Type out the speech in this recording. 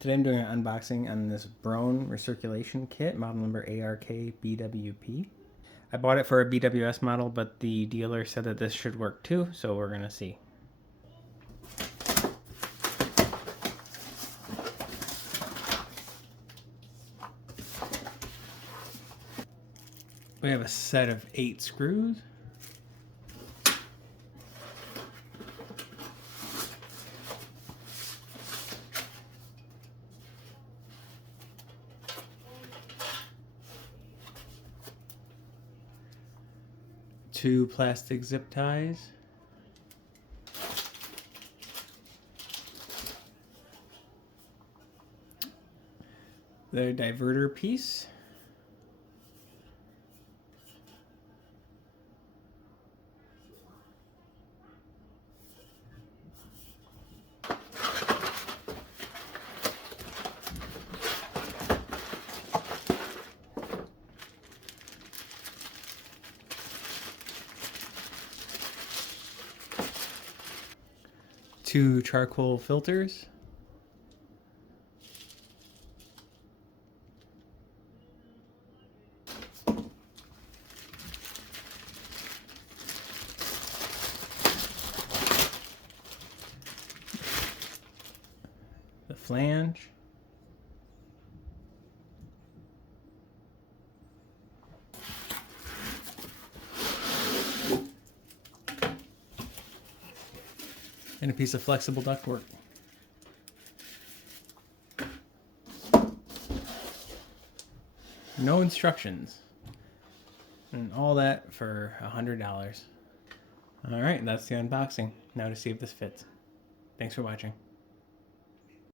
Today I'm doing an unboxing on this Broan recirculation kit, model number ARKBWP. I bought it for a BWS model, but the dealer said that this should work too, so we're gonna see. We have a set of 8 screws. Two plastic zip ties. The diverter piece. Two charcoal filters. The flange. And a piece of flexible ductwork. No instructions. And all that for $100. Alright, that's the unboxing. Now to see if this fits. Thanks for watching.